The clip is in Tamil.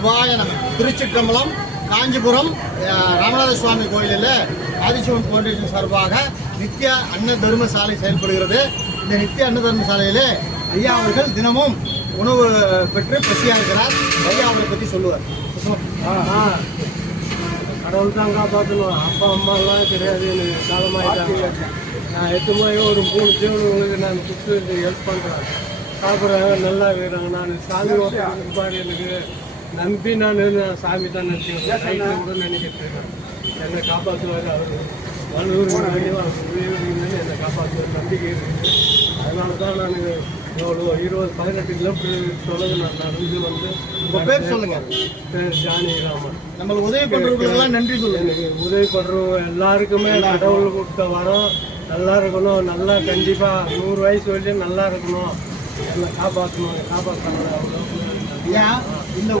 சிவாய நம. திருச்சிற்றம்பலம், காஞ்சிபுரம் ராமநாத சுவாமி கோயிலில் ஆதிசிவன் ஃபவுண்டேஷன் சார்பாக நித்திய அன்ன தர்மசாலை செயல்படுகிறது. இந்த நித்திய அன்ன தர்மசாலையில் ஐயா அவர்கள் தினமும் உணவு பெற்று பசியாக இருக்கிறார். ஐயா அவரை பற்றி சொல்லுவார். கடவுள் தான் காப்பாற்றணும். அப்பா அம்மாலாம் கிடையாது, எனக்கு காலமாயிட்டாங்க. நான் 8 மணி ஒரு 3 ஜீவனுங்களுக்கு நான் கொடுத்து ஹெல்ப் பண்ணுறேன். சாப்பிட்றாங்க, நல்லா இருக்கிறாங்க. நான் சாமி பாரு, எனக்கு நம்பி நான் சாமி தான் நினச்சிக்கிறேன். சைக்கிள் கூட நினைக்கிட்டு இருக்கேன். என்னை காப்பாற்றுவார் அவர். வல்லூர் என்னை காப்பாற்றுவார் நம்பிக்கை இருக்குது. அதனால தான் நான் எவ்வளோ 18 கிலோமீட்டர் தொலைவு நான் நடந்து வந்து. உங்கள் பேர் சொல்லுங்கள். பேர் ஜானகிராமன். நம்மளுக்கு உதவி பண்ணுறவங்களுக்கெல்லாம் நன்றி சொல்லுங்கள். எனக்கு உதவி பண்ணுறவங்க எல்லாருக்குமே கடவுள் கொடுத்த வரோம். நல்லா இருக்கணும், நல்லா கண்டிப்பாக 100 வயசு வரைக்கும் நல்லா இருக்கணும், என்னை காப்பாற்றணும், காப்பாற்றாங்க. அவ்வளோ ஐயா